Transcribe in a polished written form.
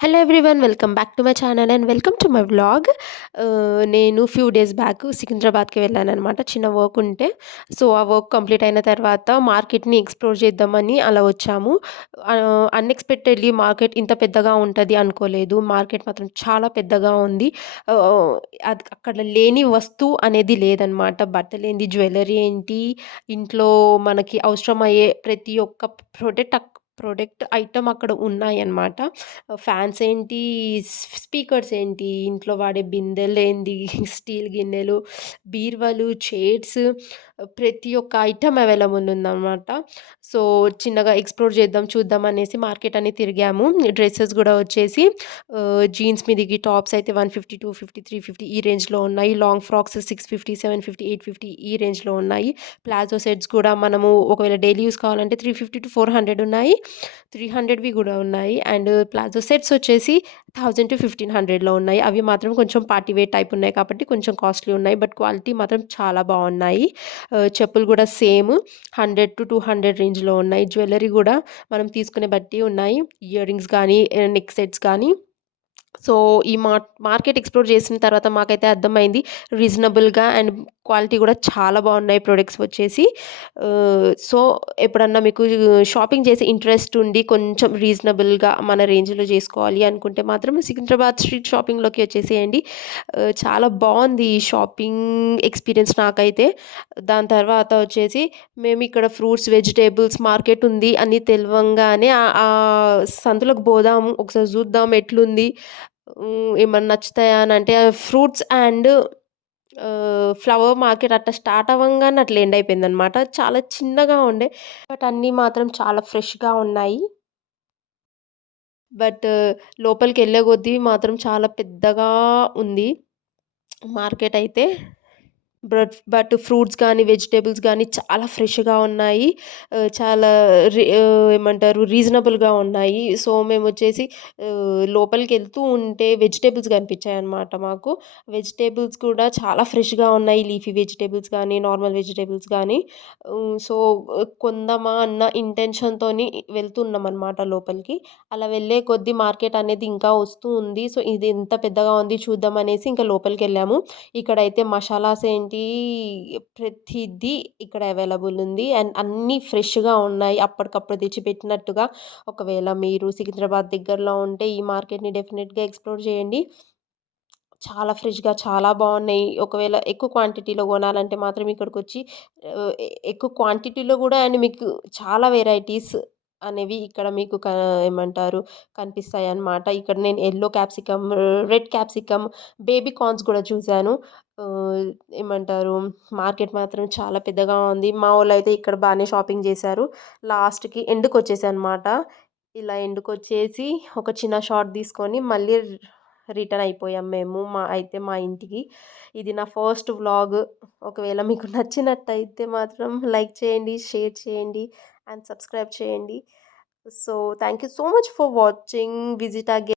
Hello everyone, welcome back to my channel and welcome to my vlog. నేను few days back సికింద్రాబాద్కి వెళ్ళాననమాట, చిన్న work ఉంటే. So ఆ work complete అయిన తర్వాత మార్కెట్ని ఎక్స్ప్లోర్ చేద్దామని అలా వచ్చాము. అన్ఎక్స్పెక్టెడ్లీ మార్కెట్ ఇంత పెద్దగా ఉంటుంది అనుకోలేదు. మార్కెట్ మాత్రం చాలా పెద్దగా ఉంది. అది అక్కడ లేని వస్తువు అనేది లేదనమాట. బట్టలు ఏంటి, జ్యువెలరీ ఏంటి, ఇంట్లో మనకి అవసరమయ్యే ప్రతి ఒక్క ప్రొడక్ట్ ఐటమ్ అక్కడ ఉన్నాయన్నమాట. ఫ్యాన్స్ ఏంటి, స్పీకర్స్ ఏంటి, ఇంట్లో వాడే బిందెలేంది, స్టీల్ గిన్నెలు, బీరువాలు, చైర్స్, ప్రతి ఒక్క ఐటెమ్ అవైలబుల్ ఉందనమాట. సో చిన్నగా ఎక్స్‌ప్లోర్ చేద్దాం, చూద్దాం అనేసి మార్కెట్ అని తిరిగాము. డ్రెసెస్ గూడా వచ్చేసి జీన్స్ మీదికి టాప్స్ అయితే 150, 250, 350 ఈ రేంజ్‌లో ఉన్నాయి. లాంగ్ ఫ్రాక్స్ 650, 750, 850 ఈ రేంజ్‌లో ఉన్నాయి. ప్లాజో సెట్స్ కూడా మనము ఒకవేళ డైలీ యూజ్ కావాలంటే 350-400 ఉన్నాయి. 300వి గూడా ఉన్నాయి. అండ్ ప్లాజో సెట్స్ వచ్చేసి 1000-1500లో ఉన్నాయి. అవి మాత్రం కొంచెం పార్టీ వేర్ టైప్ ఉన్నాయి కాబట్టి కొంచెం కాస్ట్‌లీ ఉన్నాయి. బట్ క్వాలిటీ మాత్రం చాలా బావున్నాయి. చెప్పులు గూడా సేమ్ 100-200 రేంజ్‌లో ఉన్నాయి. జ్యువెల్లరీ గూడా మనం తీసుకునే బట్టి ఉన్నాయి. ఇయర్ రింగ్స్ గానీ, నెక్ సెట్స్ గానీ. సో ఈ మార్కెట్ ఎక్స్‌ప్లోర్ చేసిన తర్వాత మాకైతే అర్థమైంది. రీజనబుల్‌గా అండ్ క్వాలిటీ గూడా చాలా బావున్నాయి ప్రొడక్ట్స్ వచ్చేసి. సో ఎప్పుడన్నా మీకు షాపింగ్ చేసే ఇంట్రెస్ట్ ఉండి కొంచెం రీజనబుల్‌గా మన రేంజ్‌లో చేసుకోవాలి అనుకుంటే మాత్రం సికింద్రాబాద్ స్ట్రీట్ షాపింగ్‌లోకి వచ్చేసేయండి. చాలా బావుంది ఈ షాపింగ్ ఎక్స్‌పీరియన్స్ నాకైతే. దాని తర్వాత వచ్చేసి మేమిక్కడ ఫ్రూట్స్, వెజిటబుల్స్ మార్కెట్ ఉంది అని తెలవంగానే సంతలోకి పోదాము, ఒకసారి చూద్దాం ఎట్లుంది, ఏమన్నా నచ్చుతాయా అని అంటే ఫ్రూట్స్ అండ్ ఫ్లవర్ మార్కెట్ అట్లా స్టార్ట్ అవ్వంగానే అట్లా ఎండ్ అయిపోయిందనమాట. చాలా చిన్నగా ఉండే. బట్ అన్నీ మాత్రం చాలా ఫ్రెష్‌గా ఉన్నాయి. బట్ లోపలికెళ్ళే కొద్దీ మాత్రం చాలా పెద్దగా ఉంది మార్కెట్ అయితే. బట్ ఫ్రూట్స్ గానీ, వెజిటబుల్స్ గానీ చాలా ఫ్రెష్‌గా ఉన్నాయి. చాలా ఏమంటారు, రీజనబుల్‌గా ఉన్నాయి. సో మేమొచ్చేసి లోపలికెళ్తూ ఉంటే వెజిటబుల్స్ కనిపించాయన్నమాట మాకు. వెజిటబుల్స్ కూడా చాలా ఫ్రెష్‌గా ఉన్నాయి. లీఫీ వెజిటబుల్స్ గానీ, నార్మల్ వెజిటబుల్స్ గానీ. సో కొందామా అన్న ఇంటెన్షన్‌తోని వెళ్తున్నామన్నమాట లోపలికి. అలా వెళ్ళే కొద్దీ మార్కెట్ అనేది ఇంకా వస్తూ ఉంది. సో ఇది ఎంత పెద్దగా ఉంది చూద్దాం అనేసి ఇంకా లోపలికెళ్ళాము. ఇక్కడైతే మసాలాస్ ఏంటి, ప్రతిదీ ఇక్కడ అవైలబుల్ ఉంది. అండ్ అన్నీ ఫ్రెష్‌గా ఉన్నాయి, అప్పటికప్పుడు తెచ్చిపెట్టినట్టుగా. ఒకవేళ మీరు సికింద్రాబాద్ దగ్గరలో ఉంటే ఈ మార్కెట్‌ని డెఫినిట్‌గా ఎక్స్‌ప్లోర్ చేయండి. చాలా ఫ్రెష్‌గా చాలా బావున్నాయి. ఒకవేళ ఎక్కువ క్వాంటిటీలో కొనాలంటే మాత్రం ఇక్కడికొచ్చి ఎక్కువ క్వాంటిటీలో గూడా అండ్ మీకు చాలా వెరైటీస్ అనేవి ఇక్కడ మీకు ఏమంటారు, కనిపిస్తాయన్నమాట. ఇక్కడ నేను yellow capsicum, red capsicum, baby corns గూడా చూసాను. ఆహ్, ఏమంటారు, మార్కెట్ మాత్రం చాలా పెద్దగా ఉంది. మా వోళ్ళైతే ఇక్కడ బానే షాపింగ్ చేశారు. లాస్ట్‌కి ఎండ్‌కొచ్చేసానన్నమాట. ఇలా ఎండ్‌కొచ్చేసి ఒక చిన్న షార్ట్ తీసుకొని మళ్ళీ రిటర్న్ అయిపోయాం మేము మా ఇంటికి. ఇది నా ఫస్ట్ వ్లాగ్. ఒకవేళ మీకు నచ్చినట్టయితే మాత్రం లైక్ చేయండి, షేర్ చేయండి అండ్ సబ్స్క్రైబ్ చేయండి. So thank you so much for watching. Visit again.